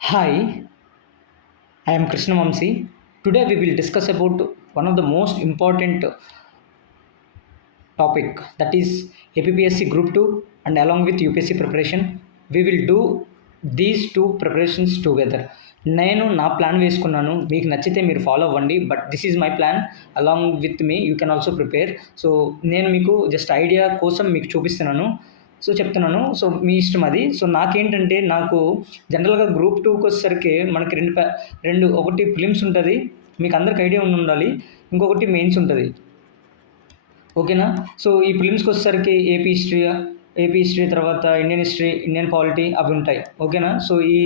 Hi, I am Krishna Vamsi. Today we will discuss about one of the most important topic, that is APPSC Group 2, and along with UPSC preparation we will do these two preparations together. నేను నా plan వేసుకున్నాను, మీకు నచ్చితే మీరు follow అవ్వండి, but this is my plan. Along with me you can also prepare. So నేను మీకు just idea కోసం మీకు చూపిస్తున్నాను, సో చెప్తున్నాను. సో మీ ఇష్టం అది. సో నాకేంటంటే నాకు జనరల్గా గ్రూప్ టూకి వచ్చేసరికి మనకి రెండు ఒకటి ఫిలిమ్స్ ఉంటుంది, మీకు అందరికి ఐడియా ఉండాలి. ఇంకొకటి మెయిన్స్ ఉంటుంది, ఓకేనా. సో ఈ ఫిలిమ్స్కి వచ్చేసరికి ఏపీ హిస్టరీ తర్వాత ఇండియన్ హిస్టరీ, ఇండియన్ పాలిటీ అవి ఉంటాయి, ఓకేనా. సో ఈ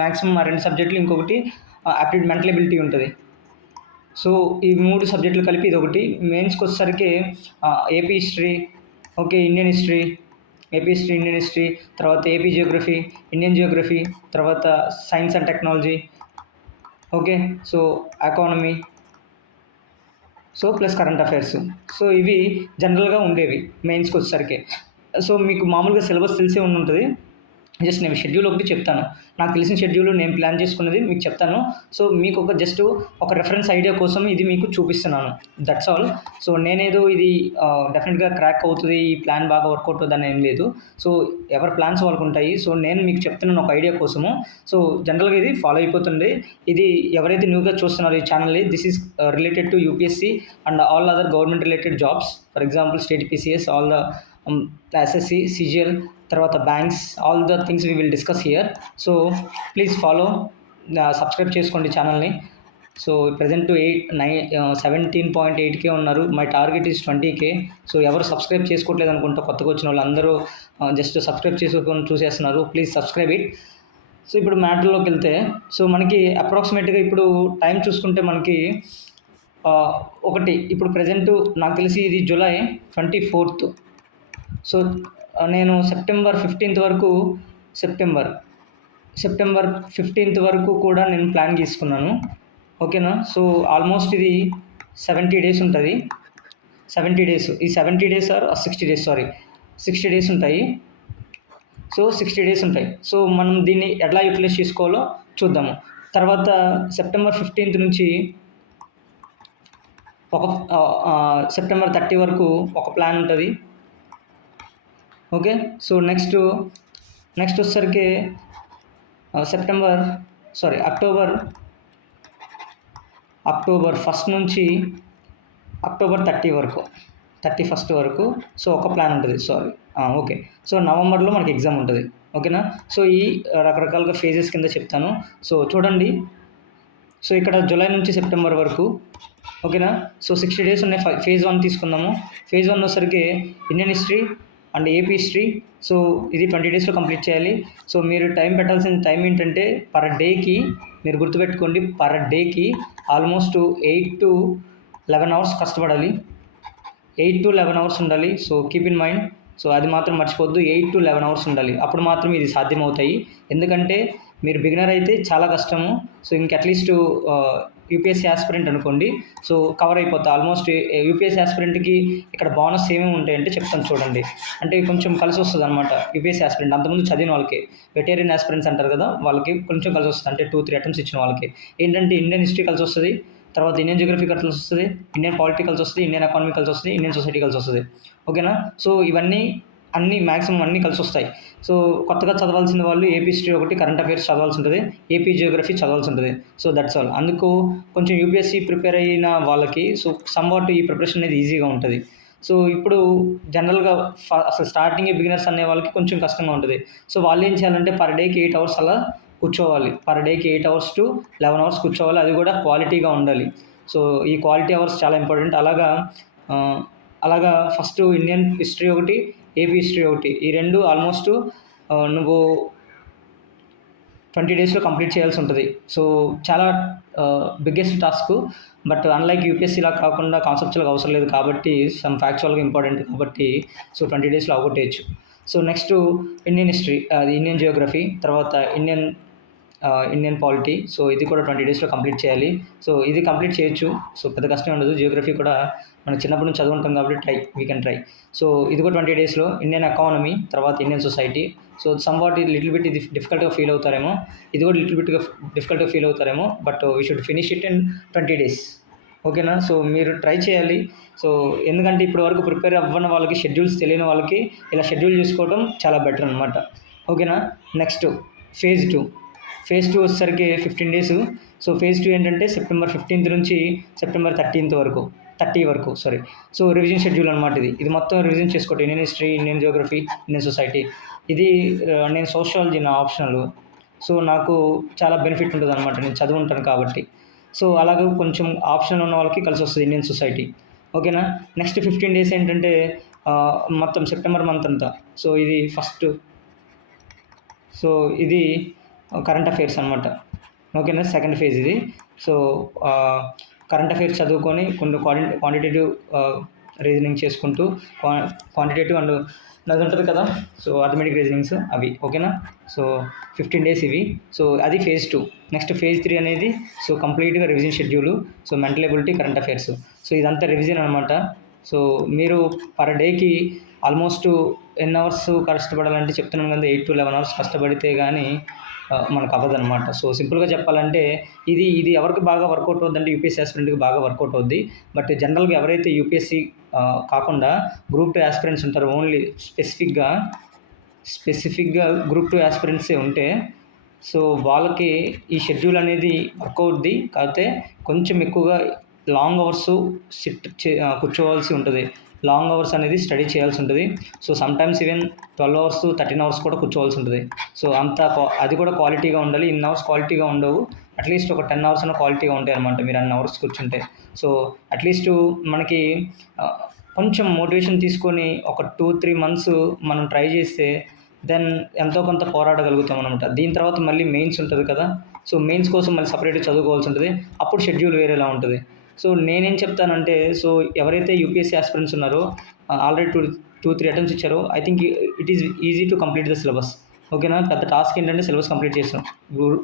మ్యాక్సిమం ఆ రెండు సబ్జెక్టులు, ఇంకొకటి యాప్టిట్యూడ్ మెంటల్ ఎబిలిటీ ఉంటుంది. సో ఈ మూడు సబ్జెక్టులు కలిపి ఇది ఒకటి. మెయిన్స్కి వచ్చేసరికి AP history, okay, Indian history, Indian history, తర్వాత ఏపీ జియోగ్రఫీ, ఇండియన్ జియోగ్రఫీ, తర్వాత science and technology, okay. So economy, so plus current affairs. So ఇవి జనరల్గా ఉండేవి మెయిన్స్కి వచ్చేసరికి. సో మీకు మామూలుగా సిలబస్ తెలిసే ఉంటుంది. జస్ట్ నేను షెడ్యూల్ ఒకటి చెప్తాను, నాకు తెలిసిన షెడ్యూల్ నేను ప్లాన్ చేసుకున్నది మీకు చెప్తాను. సో మీకు ఒక రెఫరెన్స్ ఐడియా కోసం ఇది మీకు చూపిస్తున్నాను, దట్స్ ఆల్. సో నేనేదో ఇది డెఫినెట్గా క్రాక్ అవుతుంది, ఈ ప్లాన్ బాగా వర్కౌట్ అవుతుంది ఏం లేదు. సో ఎవరి ప్లాన్స్ వాళ్ళకు ఉంటాయి. సో నేను మీకు చెప్తున్నాను ఒక ఐడియా కోసము. సో జనరల్గా ఇది ఫాలో అయిపోతుంది. ఇది ఎవరైతే న్యూగా చూస్తున్నారో ఈ channel, this is related to UPSC and all other government related jobs. For example state PCS, all the SSC, CGL, తర్వాత banks, all the things we will discuss here. So please follow, subscribe చేసుకోండి ఛానల్ని. So present 17.8K ఉన్నారు, my target is 20K. So ఎవరు subscribe చేసుకోవట్లేదు అనుకుంటా, కొత్తగా వచ్చిన వాళ్ళు అందరూ జస్ట్ సబ్స్క్రైబ్ చేసుకొని చూసేస్తున్నారు. Please subscribe it. సో ఇప్పుడు మ్యాటర్లోకి వెళ్తే, సో మనకి అప్రాక్సిమేట్గా ఇప్పుడు టైం చూసుకుంటే మనకి ఇప్పుడు ప్రజెంట్ నాకు తెలిసి ఇది జూలై 24th. సో నేను సెప్టెంబర్ 15th వరకు కూడా నేను ప్లాన్ తీసుకున్నాను, ఓకేనా. సో ఆల్మోస్ట్ ఇది 70 days ఉంటుంది. 70 days, ఈ 70 days ఆర్ 60 days, 60 days ఉంటాయి. సో 60 days ఉంటాయి. సో మనం దీన్ని ఎట్లా యూటిలైజ్ చేసుకోవాలో చూద్దాము. తర్వాత సెప్టెంబర్ 15th నుంచి సెప్టెంబర్ 30 వరకు ఒక ప్లాన్ ఉంటుంది, ఓకే. సో నెక్స్ట్ వచ్చేసరికి అక్టోబర్ 1st నుంచి అక్టోబర్ 31st వరకు సో ఒక ప్లాన్ ఉంటుంది, ఓకే. సో నవంబర్లో మనకి ఎగ్జామ్ ఉంటుంది, ఓకేనా. సో ఈ రకరకాలుగా ఫేజెస్ కింద చెప్తాను. సో చూడండి, సో ఇక్కడ జూలై నుంచి సెప్టెంబర్ వరకు, ఓకేనా. సో 60 days ఉన్నాయి. ఫేజ్ 1 తీసుకుందాము. ఫేజ్ 1 వచ్చేసరికి Indian history and AP history. So ఇది 20 daysలో కంప్లీట్ చేయాలి. సో మీరు టైం పెట్టాల్సిన టైం ఏంటంటే, పర్ డేకి మీరు గుర్తుపెట్టుకోండి, పర్ డేకి ఆల్మోస్ట్ 8 to 11 hours కష్టపడాలి. 8 to 11 hours ఉండాలి. So keep in mind. So అది మాత్రం మర్చిపోద్దు, 8 to 11 hours ఉండాలి. అప్పుడు మాత్రం ఇది సాధ్యమవుతాయి. ఎందుకంటే మీరు బిగినర్ అయితే చాలా కష్టము. సో అట్లీస్ట్ యూపీఎస్సీ ఆస్పిరెంట్ అనుకోండి, సో కవర్ అయిపోతుంది ఆల్మోస్ట్. యూపీఎస్సీ ఆస్పిరెంట్కి ఇక్కడ బోనస్ ఏమేమి ఉంటాయంటే చెప్తాను చూడండి. అంటే కొంచెం కలిసి వస్తుంది అనమాట యూపీఎస్సీ ఆస్పిరెంట్. అంతకుముందు చదివిన వాళ్ళకి, వెటేరియన్ ఆస్పిరెంట్స్ అంటారు కదా, వాళ్ళకి కొంచెం కలిసి వస్తుంది. అంటే 2-3 attempts ఇచ్చిన వాళ్ళకి ఏంటంటే ఇండియన్ హిస్టరీ కలిసి వస్తుంది, తర్వాత ఇండియన్ జియోగ్రఫీ కలిసి వస్తుంది, ఇండియన్ పాలిటీ కలిసి వస్తుంది, ఇండియన్ ఎకానమీ కలిసి వస్తుంది, ఇండియన్ సొసైటీ కలిసి వస్తుంది, ఓకేనా. సో ఇవన్నీ మ్యాక్సిమం అన్నీ కలిసి వస్తాయి. సో కొత్తగా చదవాల్సిన వాళ్ళు ఏపీ హిస్టరీ ఒకటి, కరెంట్ అఫైర్స్ చదవాల్సి ఉంటుంది, ఏపీ జియోగ్రఫీ చదవాల్సి ఉంటుంది. So that's all. అందుకు కొంచెం యూపీఎస్సీ ప్రిపేర్ అయిన వాళ్ళకి సో సమ్వాట్ ఈ ప్రిపరేషన్ అనేది ఈజీగా ఉంటుంది. సో ఇప్పుడు జనరల్గా అసలు స్టార్టింగ్ బిగినర్స్ అనే వాళ్ళకి కొంచెం కష్టంగా ఉంటుంది. సో వాళ్ళు ఏం చేయాలంటే పర్ డేకి 8 hours అలా కూర్చోవాలి. పర్ డేకి 8 hours to 11 hours కూర్చోవాలి. అది కూడా క్వాలిటీగా ఉండాలి. సో ఈ క్వాలిటీ అవర్స్ చాలా ఇంపార్టెంట్. అలాగా ఫస్ట్ ఇండియన్ హిస్టరీ ఒకటి, ఏపీ హిస్టరీ ఒకటి, ఈ రెండు ఆల్మోస్ట్ నువ్వు 20 daysలో కంప్లీట్ చేయాల్సి ఉంటుంది. సో చాలా బిగ్గెస్ట్ టాస్క్. బట్ అన్లైక్ యూపీఎస్సీలా కాకుండా కాన్సెప్చువల్గా అవసరం లేదు కాబట్టి, సమ్ ఫ్యాక్చువల్గా ఇంపార్టెంట్ కాబట్టి సో 20 daysలో అవగొట్టేయచ్చు. సో నెక్స్ట్ ఇండియన్ హిస్టరీ, అది ఇండియన్ జియోగ్రఫీ, తర్వాత ఇండియన్ పాలిటీ. సో ఇది కూడా 20 daysలో కంప్లీట్ చేయాలి. సో ఇది కంప్లీట్ చేయొచ్చు. సో పెద్ద కష్టం ఉండదు. జియోగ్రఫీ కూడా మనం చిన్నప్పటి నుంచి చదువుకుంటాం కాబట్టి వీ కెన్ ట్రై. సో ఇది కూడా 20 daysలో. ఇండియన్ ఎకానమీ, తర్వాత Indian society, so somewhat little bit ఇది డిఫికల్ట్గా ఫీల్ అవుతారేమో, ఇది కూడా లిటిల్ బిట్గా డిఫికల్ట్గా ఫీల్ అవుతారేమో, but we should finish it in 20 days. ఓకేనా? సో మీరు ట్రై చేయాలి. సో ఎందుకంటే ఇప్పటి వరకు ప్రిపేర్ అవ్వని వాళ్ళకి, షెడ్యూల్స్ తెలియని వాళ్ళకి ఇలా షెడ్యూల్ చేసుకోవడం చాలా బెటర్ అనమాట. ఓకేనా? Next phase 2. ఫేజ్ 2 వచ్చేసరికి 15 days. సో ఫేజ్ 2 ఏంటంటే సెప్టెంబర్ 15th నుంచి సెప్టెంబర్ 30 వరకు సో రివిజన్ షెడ్యూల్ అనమాట. ఇది మొత్తం రివిజన్ చేసుకోండి. Indian history, Indian Geography, Indian society. ఇది నేను సోషియాలజీ నా ఆప్షనల్. సో నాకు చాలా బెనిఫిట్ ఉంటుంది అనమాట, నేను చదువుంటాను కాబట్టి. సో అలాగే కొంచెం ఆప్షన్ ఉన్న వాళ్ళకి కలిసి వస్తుంది ఇండియన్ సొసైటీ. ఓకేనా? నెక్స్ట్ 15 days ఏంటంటే మొత్తం సెప్టెంబర్ మంత్ అంతా. సో ఇది ఫస్ట్. సో ఇది కరెంట్ అఫైర్స్ అనమాట. ఓకేనా? సెకండ్ ఫేజ్ ఇది. సో కరెంట్ అఫైర్స్ చదువుకొని కొన్ని క్వాంటిటేటివ్ రీజనింగ్ చేసుకుంటూ క్వాంటిటేటివ్ అండ్ అది ఉంటుంది కదా, సో అథమెటిక్ రీజనింగ్స్ అవి. ఓకేనా? సో 15 days ఇవి. సో అది ఫేజ్ 2. నెక్స్ట్ ఫేజ్ 3 అనేది సో కంప్లీట్గా revision schedule. So mental ability, current affairs. So ఇదంతా రివిజన్ అనమాట. సో మీరు పర్ డేకి ఆల్మోస్ట్ ఎన్ని అవర్స్ కష్టపడాలంటే చెప్తున్నాను కదా, 8 to 11 hours కష్టపడితే కానీ మనకు అవ్వదనమాట. సో సింపుల్గా చెప్పాలంటే ఇది ఎవరికి బాగా వర్కౌట్ అవుద్దంటే యూపీఎస్సీ ఆస్పిరెంట్కి బాగా వర్కౌట్ అవుద్ది. బట్ జనరల్గా ఎవరైతే యూపీఎస్సీ కాకుండా గ్రూప్ 2 ఆస్పిరెంట్స్ ఉంటారో, ఓన్లీ స్పెసిఫిక్గా గ్రూప్ 2 ఆస్పిరెంట్సే ఉంటే సో వాళ్ళకి ఈ షెడ్యూల్ అనేది వర్క్ అవుద్ది. కాకపోతే కొంచెం ఎక్కువగా లాంగ్ అవర్స్ కూర్చోవాల్సి ఉంటుంది. లాంగ్ అవర్స్ అనేది స్టడీ చేయాల్సి ఉంటుంది. So sometimes even 12 hours 13 hours కూడా కూర్చోవాల్సి ఉంటుంది. సో అది కూడా క్వాలిటీగా ఉండాలి. ఇన్ని అవర్స్ క్వాలిటీగా ఉండవు, అట్లీస్ట్ ఒక 10 hours అన్న క్వాలిటీగా ఉంటాయి అనమాట మీరు అన్ని అవర్స్ కూర్చుంటే. సో అట్లీస్ట్ మనకి కొంచెం మోటివేషన్ తీసుకొని ఒక 2-3 months మనం ట్రై చేస్తే దెన్ ఎంతో కొంత పోరాడగలుగుతాం అనమాట. దీని తర్వాత మళ్ళీ మెయిన్స్ ఉంటుంది కదా, సో మెయిన్స్ కోసం మళ్ళీ సపరేట్గా చదువుకోవాల్సి ఉంటుంది. అప్పుడు షెడ్యూల్ వేరేలా ఉంటుంది. సో నేనేం చెప్తానంటే, సో ఎవరైతే యూపీఎస్సీ ఆస్పిరెంట్స్ ఉన్నారో ఆల్రెడీ 2-3 attempts ఇచ్చారో, I think it is easy to complete the syllabus. ఓకేనా? పెద్ద టాస్క్ ఏంటంటే సిలబస్ కంప్లీట్ చేస్తాం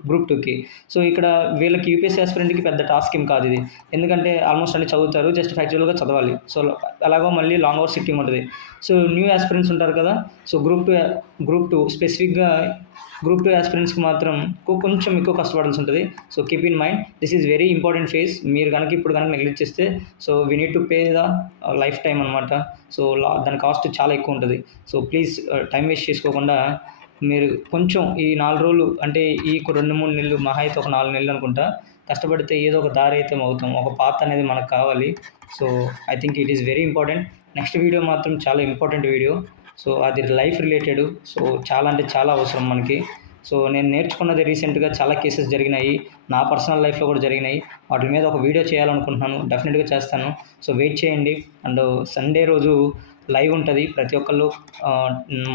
గ్రూప్ 2కి. సో ఇక్కడ వీళ్ళకి యూపీఎస్సీ ఆస్పిరెంట్కి పెద్ద టాస్క్ ఏం కాదు ఇది. ఎందుకంటే ఆల్మోస్ట్ అన్ని చదువుతారు, జస్ట్ ఫ్యాక్చువల్గా చదవాలి. సో అలాగో మళ్ళీ లాంగ్ అవర్స్ సిట్టింగ్ ఉంటుంది. సో న్యూ ఆస్పిరెంట్స్ ఉంటారు కదా, సో గ్రూప్ టూ స్పెసిఫిక్గా గ్రూప్ 2 ఆస్పిరెంట్స్కి మాత్రం కొంచెం ఎక్కువ కష్టపడాల్సి ఉంటుంది. So keep in mind, this is very important phase. మీరు కనుక ఇప్పుడు నెగ్లెక్ట్ చేస్తే so we need to pay the life time అనమాట. సో దాని కాస్ట్ చాలా ఎక్కువ ఉంటుంది. సో ప్లీజ్ టైం వేస్ట్ చేసుకోకుండా మీరు కొంచెం ఈ 4 రోజులు అంటే ఈ 2-3 నెలలు, మహా అయితే ఒక 4 నెలలు అనుకుంటా కష్టపడితే ఏదో ఒక దారి అయితే అవుతాం. ఒక పాత్ అనేది మనకు కావాలి. So I think it is very important. Next video మాత్రం చాలా ఇంపార్టెంట్ వీడియో. సో అది లైఫ్ రిలేటెడ్. సో చాలా అంటే చాలా అవసరం మనకి. సో నేను నేర్చుకున్నది రీసెంట్గా చాలా కేసెస్ జరిగినాయి, నా పర్సనల్ లైఫ్లో కూడా జరిగినాయి. వాటి మీద ఒక వీడియో చేయాలనుకుంటున్నాను, డెఫినెట్గా చేస్తాను. సో వెయిట్ చేయండి. అండ్ సండే రోజు లైవ్ ఉంటుంది. ప్రతి ఒక్కళ్ళు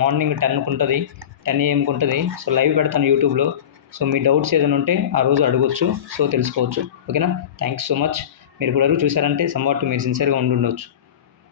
మార్నింగ్ 10కి ఉంటుంది, 10 AM ఉంటుంది. సో లైవ్ పెడతాను యూట్యూబ్లో. సో మీ డౌట్స్ ఏదైనా ఉంటే ఆ రోజు అడగొచ్చు, సో తెలుసుకోవచ్చు. ఓకేనా? Thanks so much. మీరు ఇప్పుడు వరకు చూసారంటే సంవాట్ మీరు సిన్సియర్గా ఉండుండొచ్చు.